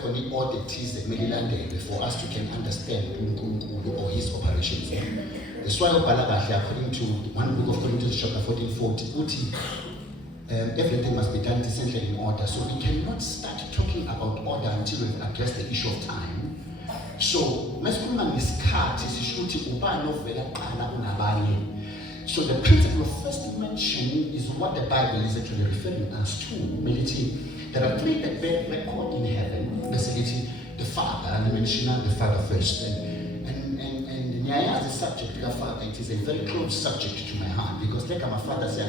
kube khona i-order ethize kumele ilandelwe for us to can understand uNkulunkulu or his operations. That's why ubhala kahle according to 1 book of Corinthians chapter 14:40 uthi everything must be done decently in order. So we cannot start talking about order until we've addressed the issue of time. So masikhuluma ngesikhathi sisho ukuthi ubani ovela kuqala kunabanye. So the principle of first mention is what the Bible is actually referring us to. There are three that bear record in heaven. Basically, the Father, and I mention the Father first. And Nyaya as a subject to the Father, it is a very close subject to my heart because like my father said,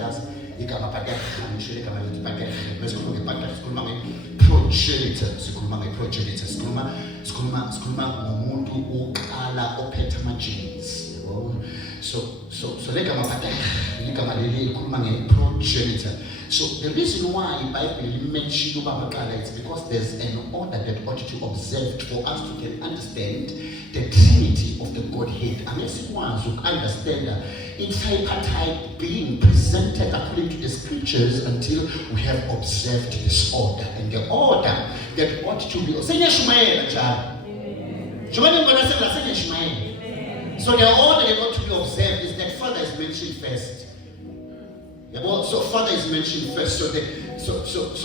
So the reason why the Bible mentions Ubabakala is because there's an order that ought to observe for us to can understand the Trinity of the Godhead. And as ones who understand it's tripartite being presented according to the scriptures until we have observed this order. And the order that ought to be so the order that ought to be observed is that Father is mentioned first. So Father is mentioned first. So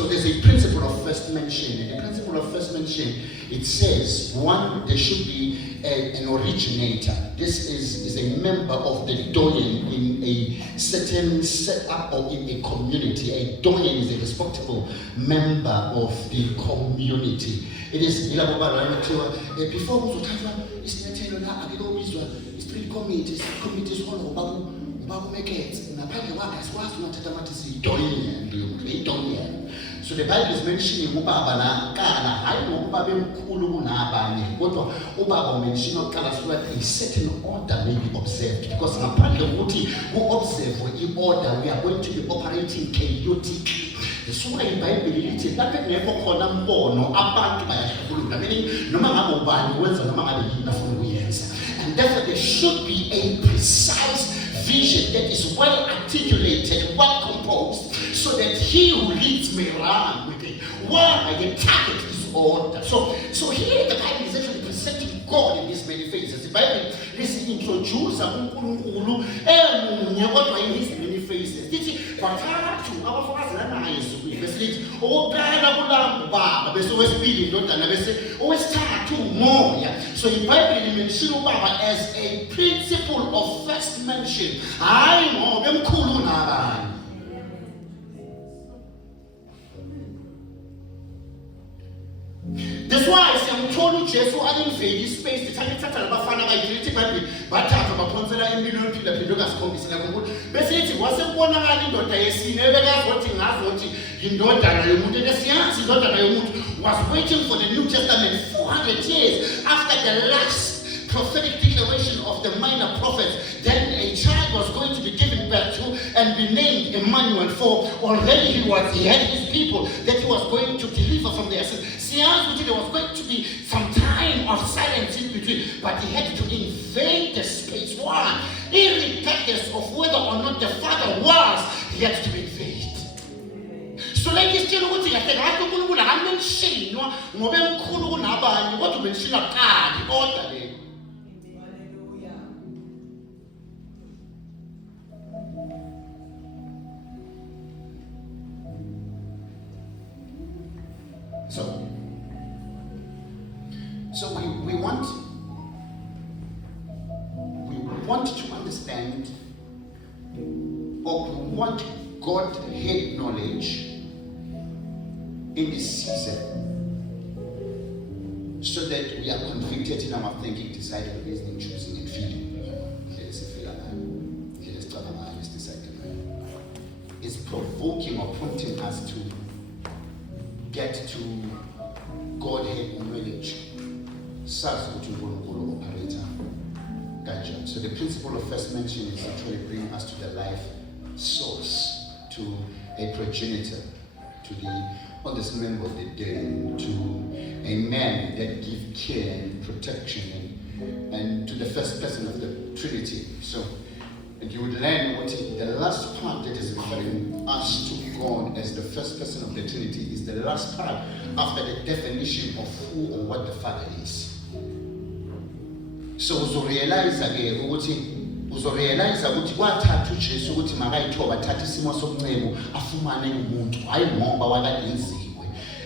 there's a principle of first mention. And the principle of first mention, it says, one, there should be an originator. This is a member of the doyen in a certain setup or in a community. A doyen is a respectable member of the community. It is before it's three committees all so the Bible is mentioning ubaba na kana hayi ubaba emkhulu kunabanye kodwa ubaba mention oqala so that a certain order may be observed because ngaphandle ukuthi ku-observe i-order we are going to be operating chaotically. That's why iBhayibheli lithi lapho engekho khona mbono abantu bayahlukuluka meaning noma ngabe ubani wenza noma ngabe yini afuna ukuyenza. And therefore there should be a precise vision that is well articulated, well composed, so that he who leads may run with it. Why the target is order. So here the Bible is actually presenting God in these many phases. The Bible is introduced uNkulunkulu in his many phases. Dithi bathathu abafakazana naye ezulwini besithi owokuqala kulambu baba bese owesibili indodana bese owesithathu umoya. So the Bible mentions ubaba as a principle of first mention. Hayi ngoba emkhulu kunabanye. That's why siyamthola uJesu alimveli space lithatha labafana bayithithi iBhayibheli bathatha baphonsela empilweni phila kasikhombisa kakhulu bese ithi wasebonakala indoda yesine ebekazothi ngazothi indodana yomuntu esiyazi indodana yomuntu was waiting for the New Testament 400 years after the last prophetic declaration of the minor prophets. Then a child was going to be given birth to and be named Emmanuel, for already he had his people that he was going to deliver from their sins. There was going to be some time of silence in between, but he had to invade the space. Why? Irregardless of whether or not the father was, he had to invade. So like this ukuthi kahle kahle uNkulunkulu akamentionwa ngoba emkhulu kunabanye kodwa umenshina qali order le. So we want to understand, or we want Godhead knowledge in this season, so that we are convicted in our thinking, deciding, reasoning, choosing, and feeling. It's provoking or prompting us to get to Godhead knowledge. So the principle of first mention is actually bringing us to the life source, to a progenitor, to the oldest member of the dead, to a man that gives care and protection, and to the first person of the Trinity. So And you would learn what the last part that is referring us to God as the first person of the Trinity is the last part after the definition of who or what the Father is. So uzorealize ukuthi kwathatha uJesu ukuthi makayithoba thatha isimo sokuncebo afumane umuntu hayi ngoba wakadenziwe,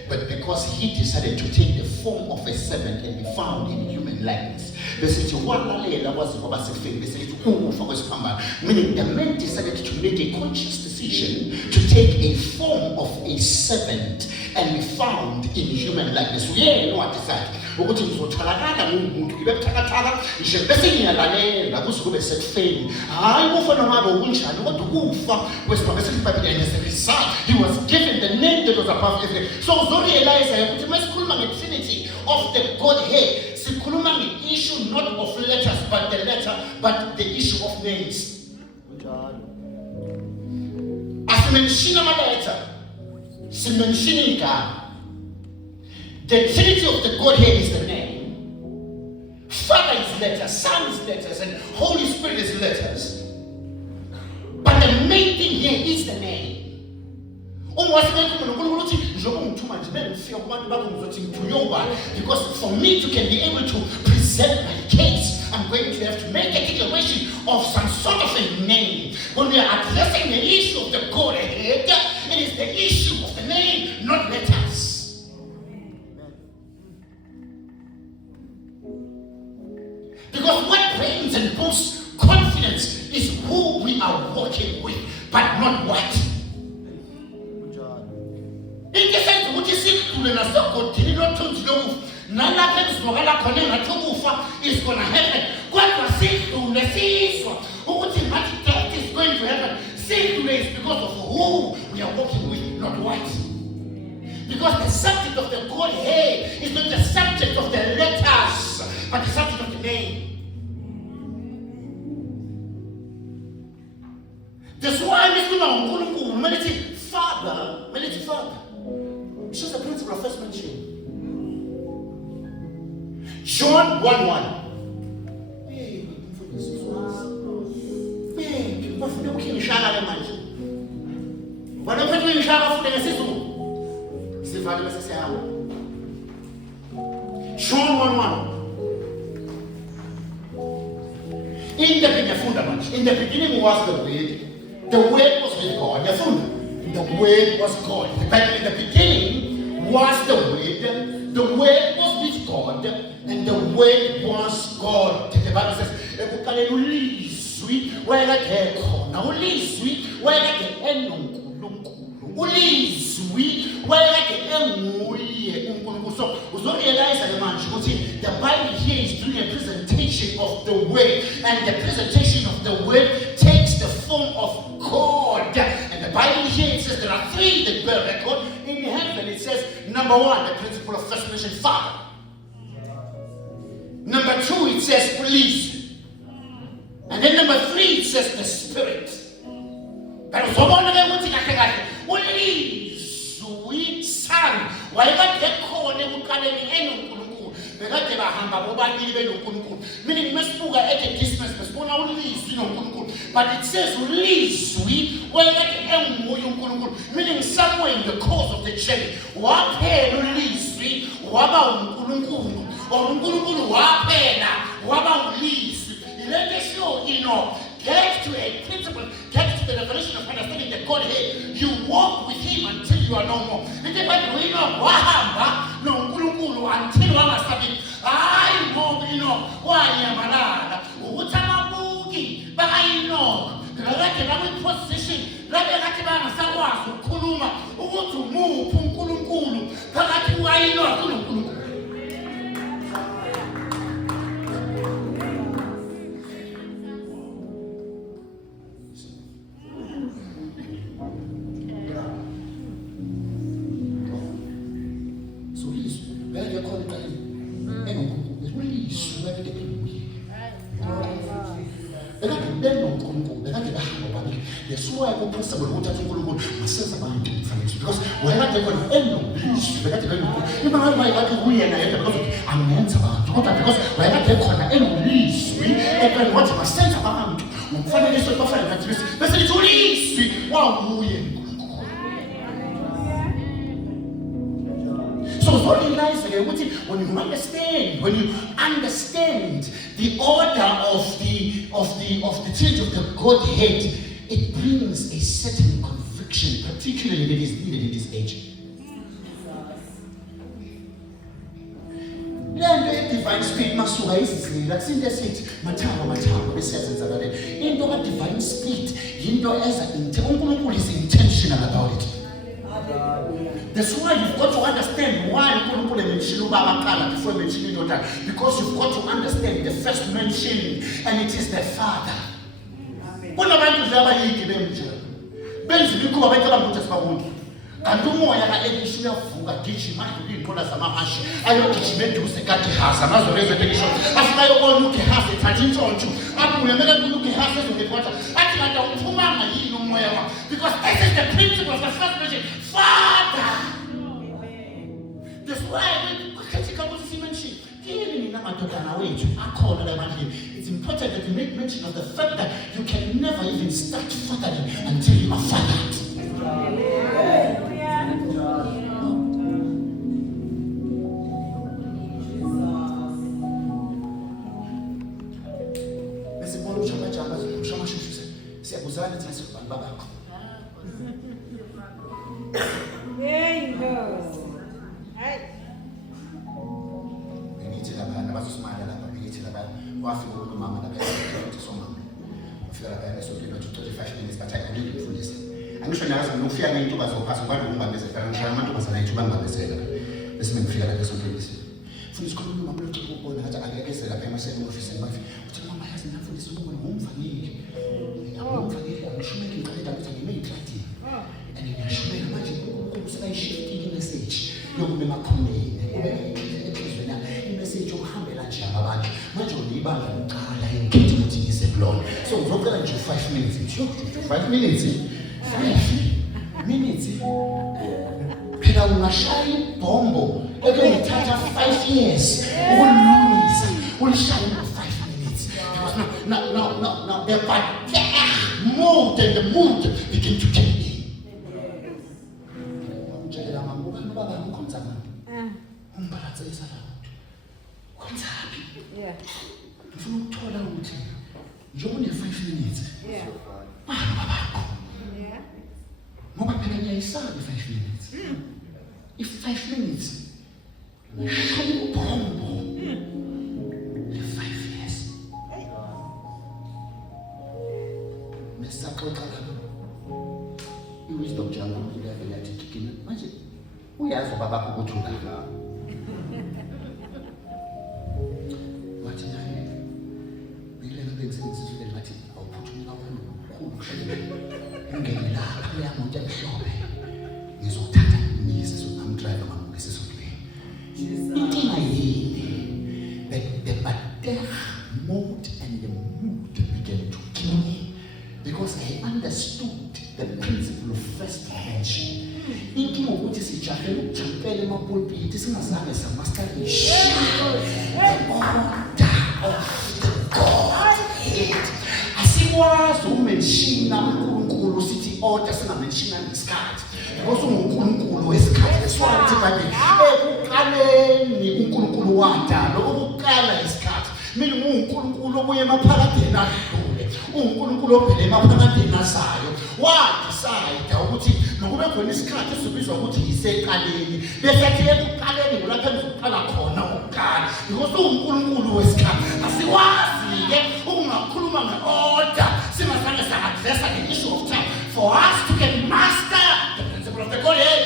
but because he decided to take the form of a servant and be found in human likeness. Besithi walalela kwaze kwaba sekufike besithi ukufa kwesiphambano, meaning the man decided to make a conscious decision to take a form of a servant and be found in human likeness. Uyena wadecide ukuthi ngizotholakala ngumuntu ngibe buthakathaka nje bese ngiyalalela kuze kube sekufeni, hayi kufa noma ngokunjani kodwa ukufa kwesiphambano bese iBhayibheli yasebenzisa he was given the name that was above everything. So uzorealize ukuthi masikhuluma nge-Trinity of the Godhead sikhuluma nge-issue not of letters but the issue of names. Asimenshina ama-letter, simenshina igama. The Trinity of the Godhead is the name. Father is letters, Son is letters, and Holy Spirit is letters. But the main thing here is the name. Because for me to can be able to present my case, I'm going to have to make a declaration of some sort of a name. When we are addressing the issue of the Godhead, it is the issue of the name, not letters. Because what brings and boosts confidence is who we are working with, but not what. In the sense what you see to the Nasoko, not to know, none happens to Halakonena Tufa is going to happen. What was said to the seas, what is going to happen? Say today is because of who we are working with, not what. Because the subject of the Godhead is not the subject of the letters, but the subject of the name. That's why this is Father. It's just the principle of first mention. John 1:1. John 1:1. In the beginning was the Word. The Word was with God. The Word was God. In the beginning was the Word. The Word was with God, and the Word was God. The Bible says, so we realize that the Bible here is doing a presentation of the Word, and the presentation of the Word takes the form of God. And the Bible here it says there are three that bear record. In heaven it says, number one, the principle of first mention, Father. Number two, it says police. And then number three, it says the Spirit. But sweet Son, why not get called meaning but it says meaning somewhere in the course of the journey get to a principle, get to the revelation of understanding the Godhead. You walk with Him until you are no more. Until you are something. I know, why am I? What am I booking? But I know. I'm position. To move. That's why I'm possible to because when I take on any because I'm answer because when I take on any what my sense about finally so when you understand the order of the change of the Godhead, it brings a certain conviction, particularly that is needed in this age. Divine speed masuka izizila kusinto esithi mathambo besiyazenzakala into ka divine speed into eza uNkulunkulu is intentional about it. That's why you've got to understand why uNkulunkulu mention ubaba qala before mention indodana, because you've got to understand the first mention, and it is the Father. Kunabantu nje abayiki benje benze ikhuba abantu abangukuthi asibabonke. Kanti umoya ka-Elisha uyavuka gijima iy'nqola zamahashi ayogijima eduze kaGehazi amazolo ngisho afika yobona uGehazi ethatha intshontsho abuye mele kulo uGehazi ezongekwathi athi kanti awuphumanga yini umoya wakho, because this is the principle of the first mention, Father. That's why kukhethika ukuthi simention kini nina madodana wethu akhona la emandleni. It's important that you make mention of the fact that you can never even start fathering until you are fathered. Siyabuzana thina sibantu babakho. Bengithi lapha nabazosimala lapha bengithi lapha wafika umama lapha esethi somama. Wafika lapha esontweni wathi 35 minutes but ayangeke ngifundise. Angisho nyazi ngokufika ngentuba zophasa ngoba ngibambezela ngishaya amantombazana ethu bangibambezela. Bese ngifika lapha esontweni bese. Fundisa khona umama lo cela ukubona ngathi angeke lapha emaseni office bathi uthi mama yazi ngafundisa ukubona ngumfanele. Ngumfanele angishumeke ngicela ukuthi ngimeyiclathi. And ngiyashumeka manje uNkulunkulu sekayishifile imessage yokuba emakhoneni. Ephezulu imessage yokuhambela nje abantu. Manje unibanga uqala engikhethe ukuthi ngiseblonde. So ngizocela nje 5 minutes. 5 minutes. 5 minutes. Phela ungashaya ibhombo ekungithatha 5 years ukulungisa ulishaya 5 minutes. Now the mood and the mood begin to kick in. Ngijela mama ubani baba ngikwenza manje. Ungibalatsisa la. Kwenza happy. Yeah. Ngifuna ukuthola ukuthi njengoba 5 minutes. Yeah. Baba. Yeah. Ngoba phela ngiyayisaba 5 minutes. If 5 minutes ngishaya ubhombo 5 years. Mesaqoqa lapho. Wisdom jango ngiyavela yathi kikini. Manje uyazi baba ukuthi ula. Wathi naye bilelo bengisizile ngathi awuphuthumela kakhulu kushaya. Ngene lapha uyamuntu emhlophe. Ngizothatha ngiyise sokamdrive ngambese sokweni. Inkinga yini? The battle mode and the mood began to kill me because I understood the principle of first mention. Inkinga ukuthi sijahele ukujampela emapulpiti singazange samastablish the order of the Godhead. Asikwazi umenshina uNkulunkulu sithi order singamenshina ngesikhathi. Because uNkulunkulu wesikhathi eswathi bathi ekuqaleni uNkulunkulu wadala ukuqala isikhathi. Mina uNkulunkulu obuye emaphakadeni adlule. uNkulunkulu ophele emaphakadeni asayo. Wadecide ukuthi nokube khona isikhathi esibizwa ukuthi yiseqaleni. Bese ethi ekuqaleni ngolapha ezoqala khona ukuqala. Because uNkulunkulu wesikhathi asikwazi ke ukungakhuluma ngeorder singasange sa-address the issue of time for us to get master the principle of the Godhead.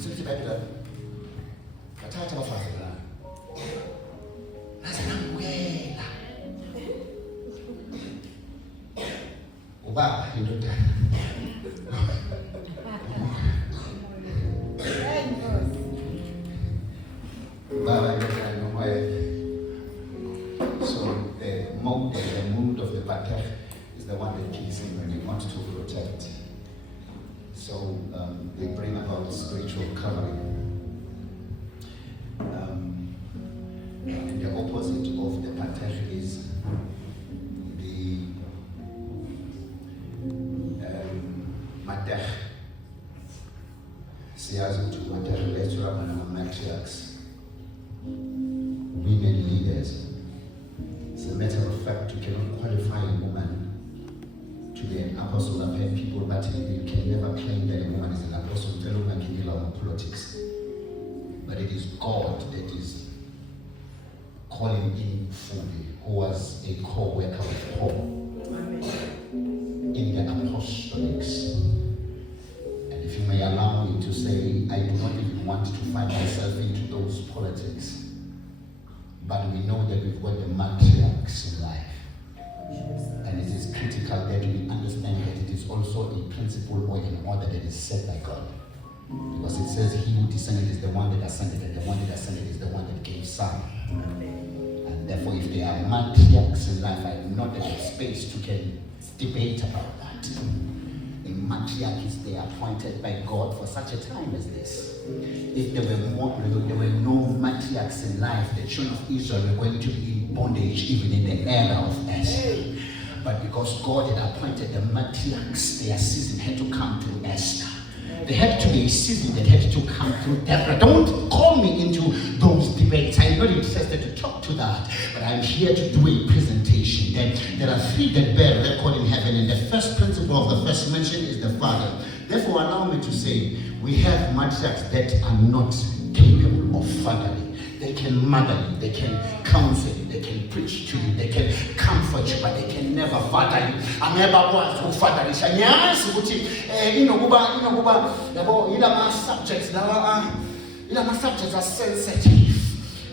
Sithi Bible kathatha abafazi la. Nasenamukela. Ubaba indodana. So the mood of the pater is the one that kills him when he wants to protect. So they bring about spiritual covering. And the opposite of the pater is siyazi ukuthi matter relates to matriarchs, women leaders. As a matter of fact, you cannot qualify a woman to be an apostle. I've heard people, but you can never claim that a woman is an apostle. Tell woman can deal with politics. But it is God that is calling in fully, who was a co-worker with Paul in the apostolics. And if you may allow me to say, I do not even want to find myself into those politics. But we know that we've got the matriarchs in life. And it is critical that we understand that it is also a principle or an order that is set by God. Because it says he who descended is the one that ascended, and the one that ascended is the one that gave son. And therefore, if there are matriarchs in life, I am not at a space to can debate about that. A matriarch is there appointed by God for such a time as this. If there were no matriarchs in life, the children of Israel were going to be in bondage even in the era of Esther. But because God had appointed the matriarchs, their season had to come through Esther. There had to be a season that had to come through Deborah. Don't call me into those debates. I'm not interested to talk to that. But I'm here to do a presentation. There are three that bear record in heaven. And the first principle of the first mention is the Father. Therefore, allow me to say, we have matriarchs that are not capable of fathering. They can mother you, they can counsel you, they can preach to you, they can comfort you, but they can never father you. I never want to father you. Yes, subjects are sensitive.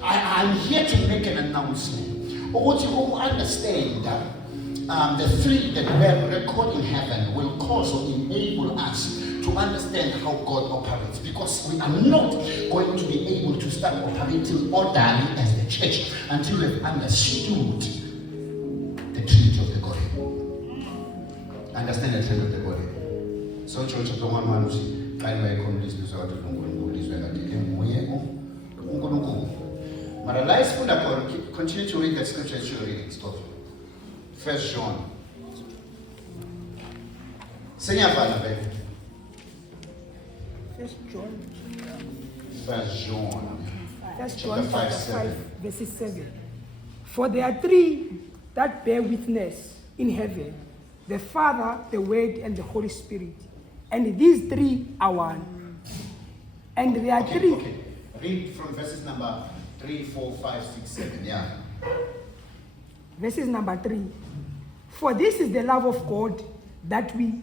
I'm here to make an announcement. What you will understand the three that bear record in heaven will cause or enable us to understand how God operates, because we are not going to be able to start operating orderly as the church until we've understood the Trinity of the Godhead. Understand the Trinity of the Godhead. So church chapter 1 uthi xa ingayikhombisa ukuthi uNkulunkulu izwe kade enguye uNkulunkulu. Mara la isifunda khona, continue to read that scripture as you're reading. Stop. 1 John. Senyavala baby. 1 John 5, verses 7. For there are three that bear witness in heaven, the Father, the Word, and the Holy Spirit. And these three are one. And there are three. Okay. Read from verses number 3, 4, 5, 6, 7. Yeah. Verses number 3. For this is the love of God, that we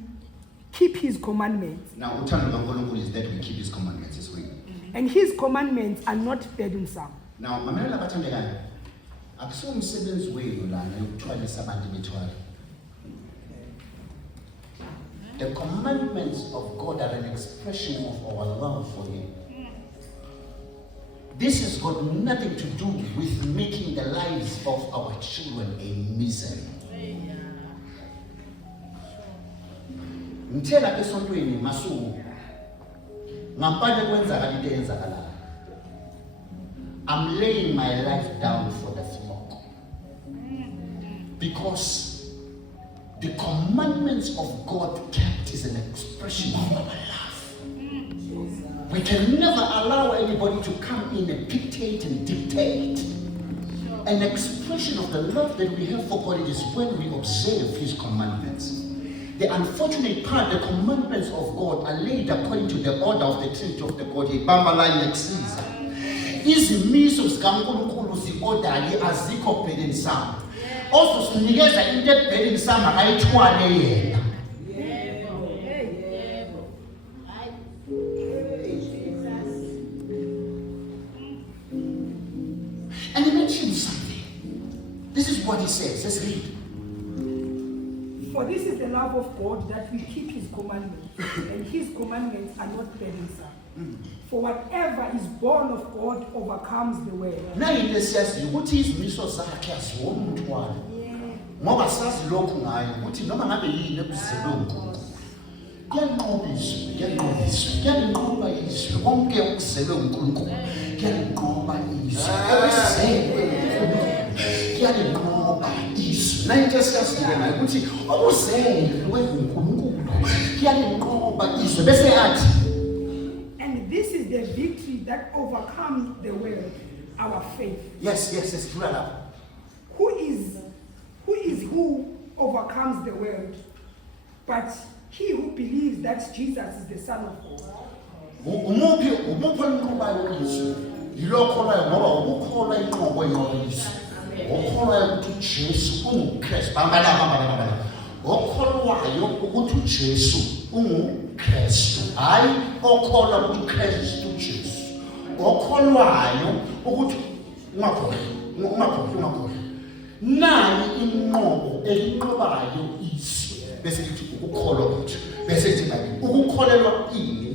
keep his commandments. Now, uthando kaNkulunkulu is that we keep his commandments. Is we. And his commandments are not burdensome. Now, mamela labathandekayo, akusiwo umsebenzi wenu lana yokuthwalisa abantu imithwalo. The commandments of God are an expression of our love for him. This has got nothing to do with making the lives of our children a misery. Ngithela esontweni masuku ngampane kwenzakala into eyenzakalayo. I'm laying my life down for the flock, because the commandments of God kept is an expression of our love. We can never allow anybody to come in and dictate and dictate. An expression of the love that we have for God is when we observe his commandments. The unfortunate part, the commandments of God are laid according to the order of the Trinity of the Godhead. Bambalai nexiza. Izimiso zikaNkulunkulu zi-orderly azikho burdensome. Also sinikeza into eburdensome akayithwale yena. And he mentioned something. This is what he says. Let's read. For this is the love of God, that we keep his commandments, and his commandments are not burdensome. For whatever is born of God overcomes the world. Now in the sense, ukuthi izimiso zakhe aziwona umthwalo. Ngoba sazi lokhu ngayo ukuthi noma ngabe yini ebuzelwe uNkulunkulu. Kuyanqoba izwi konke okuzelwe uNkulunkulu. Kuyanqoba izwi. Kuyanqoba izwi. Na into esiyazile ngayo ukuthi okuzelwe uNkulunkulu kuyanqoba izwi bese athi. And is the victory that overcomes the world, our faith. Yes. Who overcomes the world? But he who believes that Jesus is the Son of God. Umuphi olunqobayo izwi yilo okholwayo ngoba ukukholwa inqobo yobisi okholwayo ukuthi uJesu unguKristu bambala okholwayo ukuthi uJesu unguKristu hayi okholwa ukuthi uKristu uJesu okholwayo ukuthi ungakhohlwa nani inqobo elinqobayo izwi bese lithi ukukholwa ukuthi bese lithi ukukholelwa ini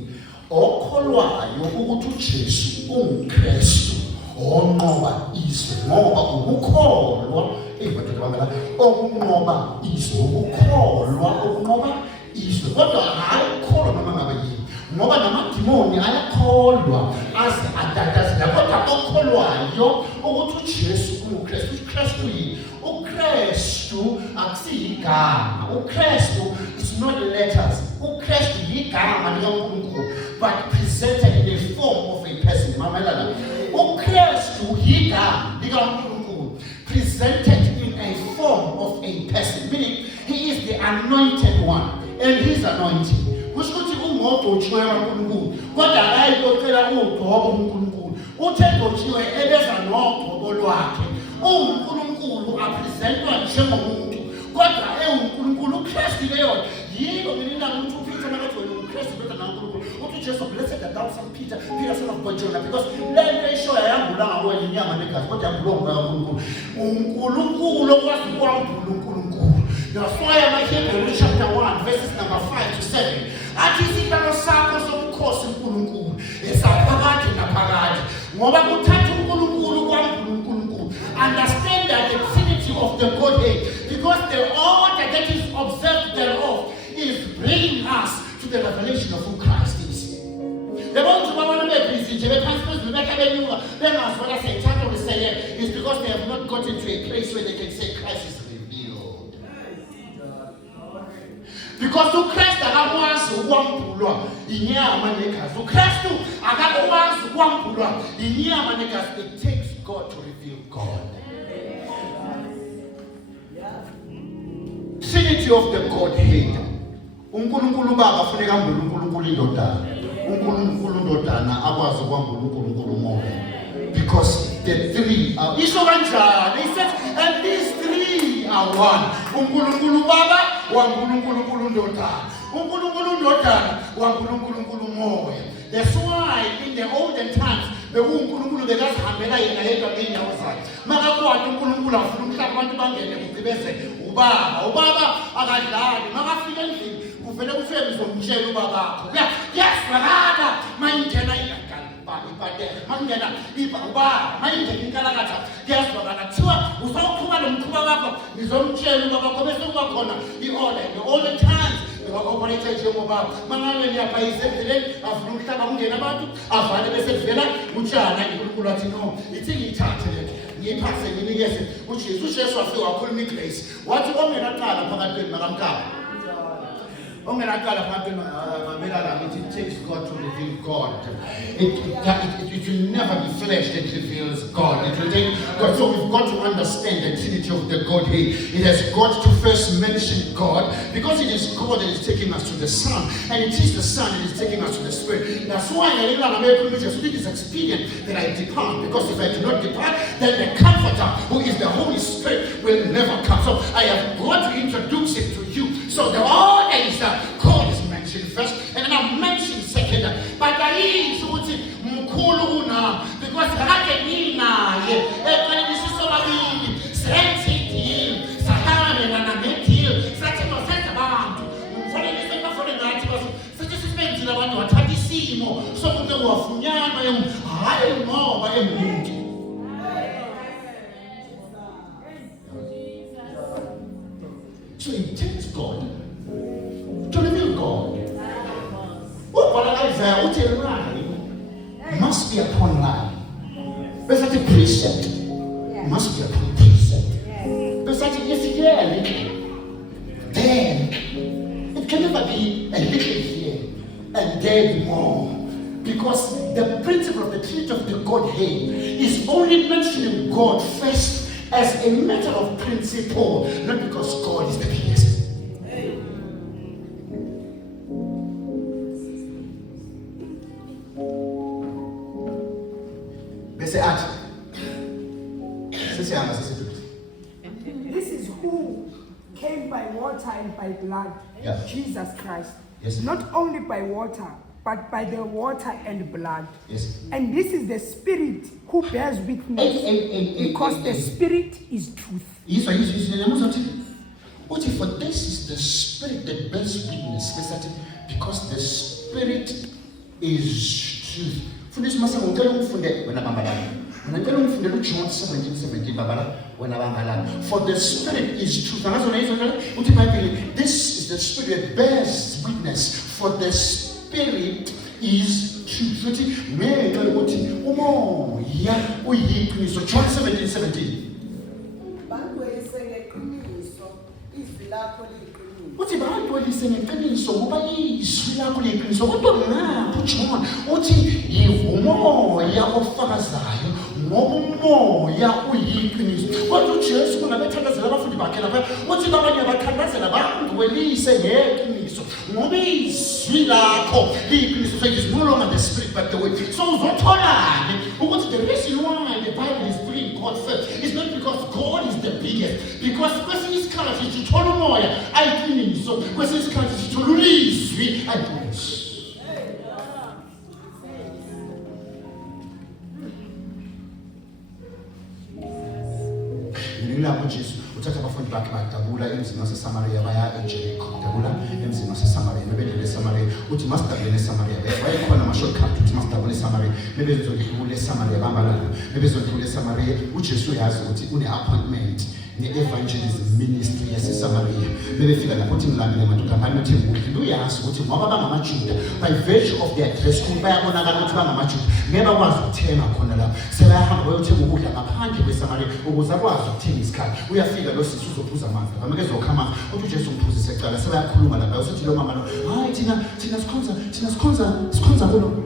okholwayo ukuthi uJesu unguKristu onqoba izwi ngoba ukukholwa ebathola okunqoba izwi ukukholwa okunqoba izwi kodwa hayi ukukholwa noma ngabe yini ngoba namadimoni ayakholwa aze atatazela kodwa okholwayo ukuthi uJesu unguKristu uKristu yini uKristu akusiyigama uKristu is not letters uKristu yigama likaNkulunkulu but presented in the form of a person. Mamelana. uKristu yigama likaNkulunkulu presented in a form of a person, meaning he is the anointed one and his anointing. Kusho ukuthi ungodotshiwe kaNkulunkulu kodwa hayi kokela udobo uNkulunkulu uthe dotshiwe ebeza nogqobo lwakhe uNkulunkulu apresentwa njengomuntu kodwa uNkulunkulu uKristu leyo yilo mina ukuthi uPeter makathi wena uKristu kodwa naNkulunkulu uthi Jesu blessed thou son Peter son of Jonah because lento ishoya yambulanga kuwe inyama negazi kodwa yambulonga kaNkulunkulu uNkulunkulu okwazi kwambula uNkulunkulu. That's why I'm here in chapter 1 verses number 5 to 7 athi isihlalo sakho sobukhosi uNkulunkulu esaphakade naphakade ngoba kuthatha uNkulunkulu kwambula uNkulunkulu. Understand that the trinity of the Godhead because the order that is observed thereof is bringing us to the revelation of who Christ is. The ones who want to make this is because they have not gotten to a place where they can say Christ is revealed. Because uKristu akakwazi ukwambulwa inyama negazi. uKristu akakwazi ukwambulwa inyama negazi. It takes God to reveal God. Trinity of the Godhead. uNkulunkulu Baba funeka ambule uNkulunkulu indodana. uNkulunkulu indodana akwazi ukwambula uNkulunkulu moya. Because the three are isho kanjani? He says and these three are one. uNkulunkulu Baba waNkulunkulu indodana. uNkulunkulu indodana waNkulunkulu moya. That's why in the olden times uNkulunkulu bekazihambela yena yedwa ngeenyawo zakhe. Makakwadi uNkulunkulu afuna umhlaba abantu bangene kucibeze ubaba akadlali makafika endlini kuvele kuthiwe ngizomtshela ubabakho yasifakada mayingena ipate mangena ubaba mayingena inkalakatha yasifakada kuthiwa uzawuqhuba lo mkhuba wakho ngizomtshela ubabakho bese kuba khona i-order in the olden times operated njengobaba mangalweni yapha isendleleni afuna umhlaba kungena abantu avale bese kuvela utshana uNkulunkulu athi no ithi ngiyithathe letho ngiyiphase nginikeze uJesu wafika wakhuluma igrace wathi ongenaqala phakathi kwenu makamkaba ongenaqala phakathi kwenu mamelana it takes God to reveal God. It will never be flesh that reveals God. It will take God. So we've got to understand the Trinity of the Godhead. It has got to first mention God because it is God that is taking us to the Son, and it is the Son that is taking us to the Spirit. That's why it is expedient that I depart, because if I do not depart, then the Comforter, who is the Holy Spirit, will never come. So I have got to introduce it to you. So the order is that God is mentioned first, and then I'm mentioned second. But I is mkhulu kuna because hakake ni naye ekanisiso babili sensitive sahame na metil sathi nosenza abantu mfanele sengafone ngathi baso sithi sisebenzile abantu wathatha isimo somuntu wafunyana hayi ngoba emuntu. So it takes God to reveal God. Must be upon line. But such a precept must be upon precept. But such a then it can never be a little here and there more, because the principle of the Trinity of the Godhead is only mentioning God first as a matter of principle, not because God is the biggest. This is who came by water and by blood, Yeah. Jesus Christ. Yes. Not only by water, but by the water and blood. Yes. And this is the Spirit who bears witness, because the Spirit is truth. For this is the Spirit that bears witness, because the Spirit is truth. For this, John 17:17, for the Spirit is truth. This is the Spirit that bears witness, for the Spirit is truth. John 17:17. Uthi bayalwelise ngeqiniso ngoba izwi lakho liyiqiniso. Kodwa ngapha uJohn uthi yivumoya ofakazayo ngoba umoya uyiqiniso. Kodwa uJesu kungabethandazela abafundi bakhe lapha uthi abanye abathandazela bangcwelise ngeqiniso ngoba izwi lakho liyiqiniso. So it is no longer the Spirit but the word. So uzotholani ukuthi the reason why the Bible is putting God first is not because God is the biggest, because kwesinye isikhathi sithola umoya ayiqiniso, kwesinye isikhathi sithola ulizwi ayiqiniso. Ngilapho Jesu uthatha abafundi bakhe badabula emzini waseSamaria baya eJericho. Dabula emzini waseSamaria, bebedlule eSamaria. Uthi masidabule eSamaria, wayekhona ama-shortcut. Uthi masidabule eSamaria, bebezodlula eSamaria bambalana. Bebezodlula eSamaria, uJesu uyazi ukuthi une-appointment ne-evangelism ministry yaseSamaria. Bebefika lapho uthi ngilamile madoda ngani uthi ngudlile uyazi ukuthi ngoba bangamaJuda, by virtue of their dress code bayabonakala ukuthi bangamaJuda. Ngeke bakwazi ukuthenga khona lapho, sebeyahamba bayothenga ukudla ngaphandle kweSamaria ukuze akwazi ukuthenga isikhathi. Uyafika lo sisi uzophuza amanzi, amekeza amanzi, uthi uJesu umphuzise ecala, sebayakhuluma lapha. Usithi lo mama lo, hayi thina sikhonza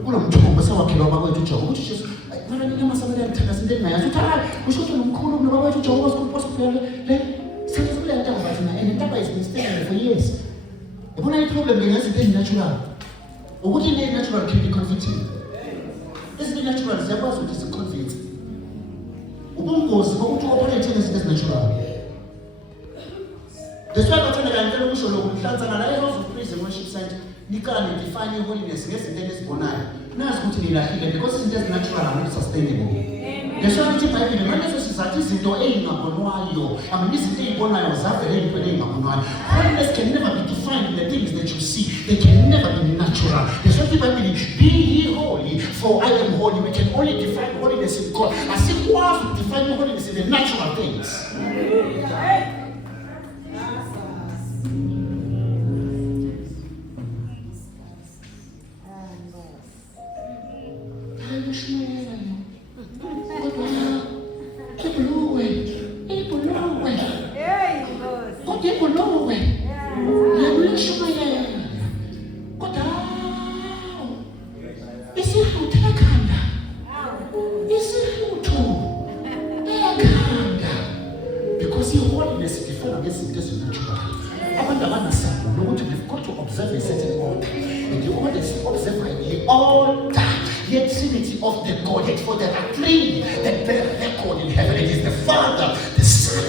kulo mthombo sewakhelwa bakwethu uJehova. Uthi Jesu mara nina maSamaria ngithandazile into engayazi. Uthi hayi usho ukuthi nomkhulu nobakwethu uJehova sikuphosa le senze le ntaba thina and intaba is mistaken for years. Yabona i-problem ngezinto ezinatural ukuthi into natural can be convicting. Izinto natural ziyakwazi ukuthi ziconvict. Ubungozi bokuthi operate ngezinto ezinatural. That's why bathanda kancane ukusho lokhu mhlanzana la e-House of Praise and Worship Center nikane define holiness ngezinto ezibonayo. Nazi ukuthi nilahile because izinto ezinatural are not sustainable. That's why ukuthi iBhayibheli manje sizathi izinto ezingabonwayo, izinto ezibonayo zavele ezintweni ezingabonwayo. Holiness can never be defined in the things that you see. They can never be natural. That's why iBhayibheli, be ye holy for I am holy. We can only define holiness in God. Asikwazi to define holiness in the natural things. Because holiness is defined against it is natural. We've got to observe a certain order. And the order is observed by the order, the Trinity of the Godhead. For there are three that bear record in heaven. It is the Father, the Son.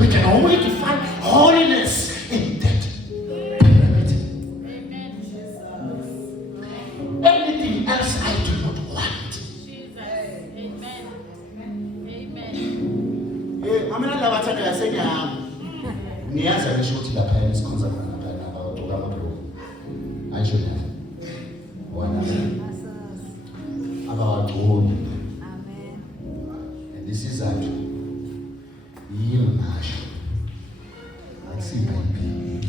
We can only define holiness in that pyramid. Anything else I do not want. Amen. Amina la bathanda yasenyama. Niyazi ngisho ukuthi lapha yesikhonza khona lapha abagcoka amabhuluku. Anjalo. Wona. Abagconi. Amen. And this is that yiyo nasho. Asibayibheli.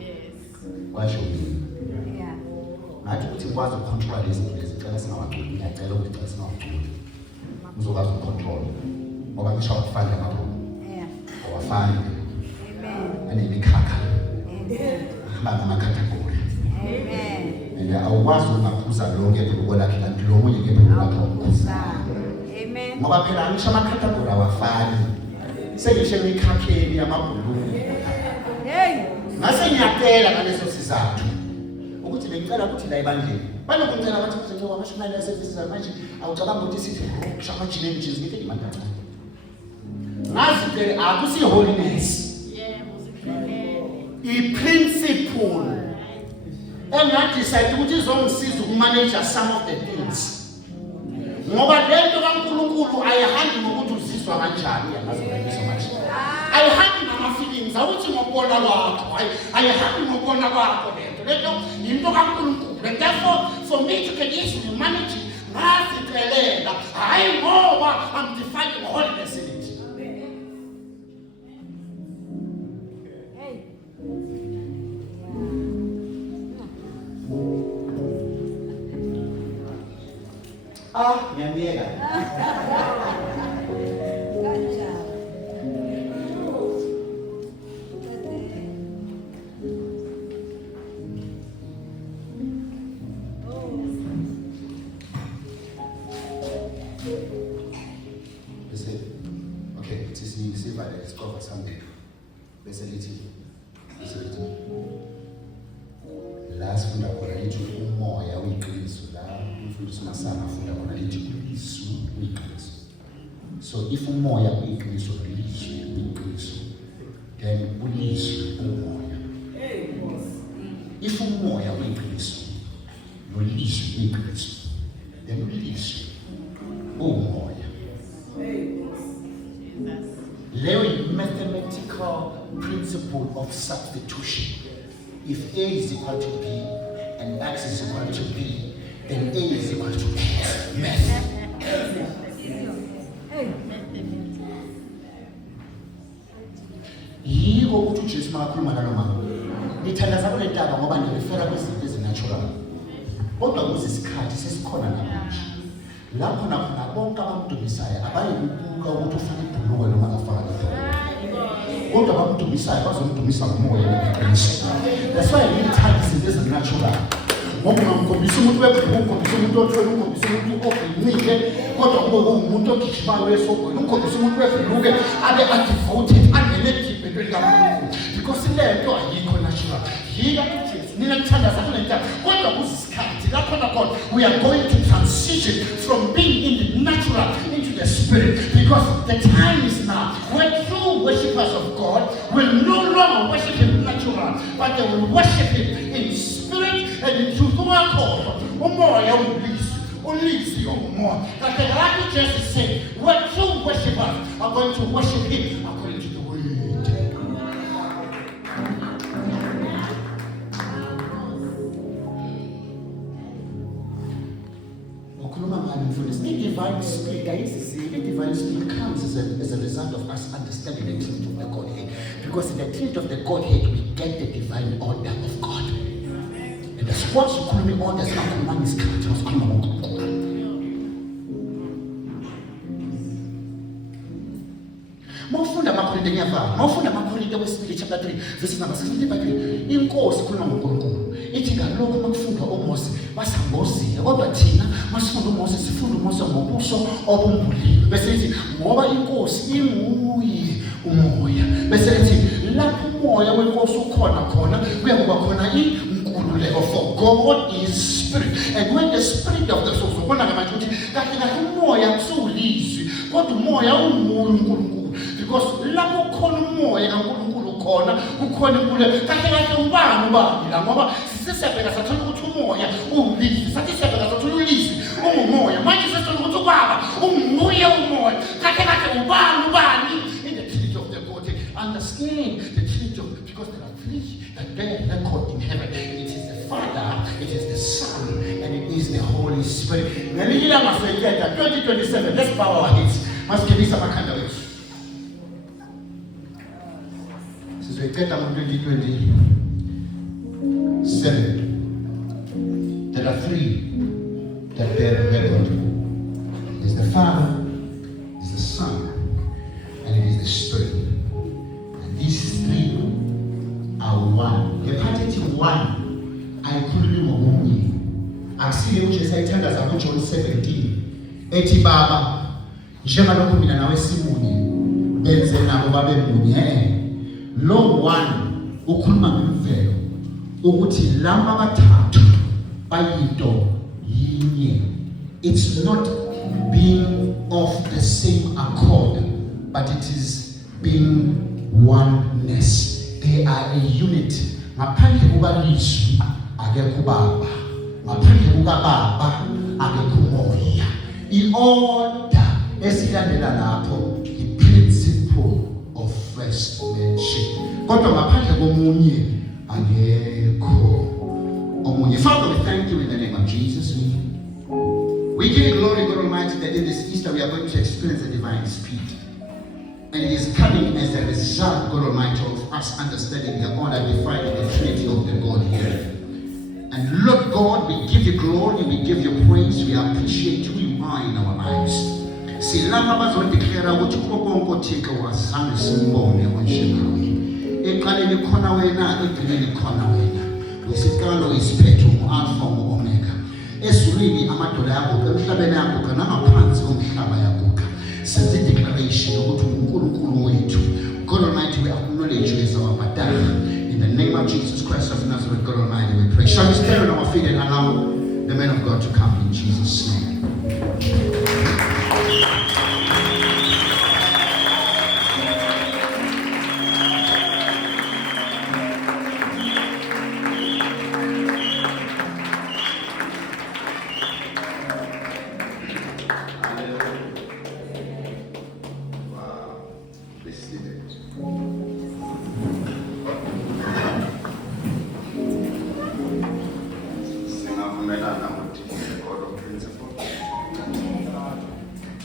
Yes. Washo yini? Yeah. Ngathi ukuthi ukwazi ukucontrol izinto lezi cela singawagconi. Ngiyacela ukuthi cela singawagconi. Uzokwazi ukucontrol. Ngoba ngisho ukufanda amabhuluku. Yeah. Awafani. Amen. Anemikhakha. Amen. Baba category. Amen. and awukwazi ukungaphuza lonke ibhuko lakhe kanti lo munye ke ibhuko lakhe awukuphuza. Amen. Ngoba phela ngisho amakhathadura awafani. Sengisho emikhakheni yamabhuluku. Hey. Ngase ngiyacela ngaleso sizathu ukuthi bengicela ukuthi la ebandleni banokungicela bathi njengoba abashonali services manje awucabanga ukuthi sithi shama jini nje ngithi imali kancane. Ngazi ke akusi holiness. I-principle engadecide ukuthi izongisiza ukumanage some of the things. Ngoba lento kaNkulunkulu ayihambi ngokuthi uzizwa kanjani yangazobekisa manje. Ayihambi ngama-feelings awuthi ngokubona kwakho, ayihambi ngokubona kwakho lento yinto kaNkulunkulu. And therefore for me to can easily manage it, ngazicelela hayi ngoba I'm defining holiness in it. Ngiyamyeka. Okay, it is the same by the discover something. Basically, last funda khona lithi umoya uyiqiniso la umfundisi masana funda khona lithi ulisu uyiqiniso. So if umoya uyiqiniso lisu uyiqiniso, then ulisu umoya. If umoya uyiqiniso lisu uyiqiniso, then ulisu umoya. Leyo is mathematical principle of substitution. If A is equal to B and X is equal to B, then A is equal to X. Math. Yiko ukuthi uJesu makakhuluma nalo mama. Ngithandaza kule ntaba ngoba ngifera kwezinto ezinatural. Kodwa kuze isikhathi sesikhona namanje. Lapho nakhona bonke abamdumisayo abayikubuka ukuthi ufuna ibhuluko noma akafani. Kodwa abamdumisayo bazomdumisa ngomoya weqiniso. That's why we take this as natural. Ngoba ngomkhombisa umuntu webhuluko, ngomkhombisa umuntu othwele, ngomkhombisa umuntu obhinqike, kodwa kube umuntu ogijimayo esogwini, ngomkhombisa umuntu webhuluko abe devoted unrelated between kaMkhulu. Because lento ayikho natural. Yika uJesu nina kuthandaza kule nto kodwa kuzisikhathi lapho nakhona we are going to transition from being in the natural into the spirit, because the time is now when true worshippers of God will no longer worship him natural, but they will worship him in spirit and in truth. Umoya ulisi umoya. Like Jesus said, when true worshippers are going to worship him according to the word. The divine spirit comes as a result of us understanding the truth of the Godhead. Because in the truth of the Godhead, we get the divine order of God. And that's what you call me orders and command is character. Mawufunda amaKorinte ngiyafana. Mawufunda amaKorinte wesibili chapter 3 verse number 16. Inkosi ikhuluma ngoNkulunkulu. Ithi ngalokho makufunda oMose basambozile, kodwa thina masifunda uMose sifunda uMose ngobuso obumbuliwe. Bese ithi ngoba inkosi inguye umoya. Bese ithi lapho umoya wenkosi ukhona khona kuyakuba khona inkululeko, for God is spirit. And when the spirit of the soul ubona ngamanje ukuthi kahle umoya kusulizwi, kodwa umoya uNkulunkulu. Because lapho khona umoya kaNkulunkulu khona kukhona inkululeko. Kahle ubani la ngoba sisebeka sathola ukuthi umoya ulizwi, sathi sisebeka sathola ulizwi ungumoya. Manje sesithola ukuthi ubaba unguye umoya. Kahle ubani in the Trinity of the Godhead. Understand the Trinity of, because there are three that bear record in heaven. It is the Father, it is the Son, and it is the Holy Spirit. 2027, let's bow our heads. Must give me some kind of it. Since we get on 2027, there are three that bear record. It is the Father, it is the Son, and it is the Spirit. And these three are one. The party one, I couldn't remove me. Akusile uJesu ayithandaza kuJohn 17 ethi baba njengalokho mina nawe simunye benze nabo babe munye. Lo one ukhuluma ngemvelo ukuthi laba bathathu bayinto yinye. It's not being of the same accord, but it is being oneness. They are a unit. Ngaphandle kukaLizwi akekho Baba, ngaphandle kukaBaba akekho Moya. I-order esilandela lapho the principle of first mention. Kodwa ngaphandle komunye akekho omunye. Father, we thank you in the name of Jesus. We give you glory, God Almighty, that in this Easter we are going to experience the divine speed. And it is coming as a result, God Almighty, of us understanding the honor defining the Trinity of the God here. And Lord God, we give you glory, we give you praise, we appreciate who you are in our lives. Silapha bazodeclare ukuthi konke Thixo wazange simbone onjengalo. Eqaleni khona wena, ekugcineni khona wena. Wesiqalo isiphetho uAlpha uOmega. Ezulwini amadola yakho, emhlabeni yakho, nangaphansi komhlaba yakho. Senze declaration ukuthi uNkulunkulu wethu. God Almighty, we acknowledge you as our Father. In the name of Jesus Christ of Nazareth, God Almighty, we pray. Shall we stand on our feet and allow the man of God to come in Jesus' name?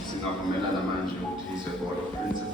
Singavumelana manje ukuthi izwe God of principle.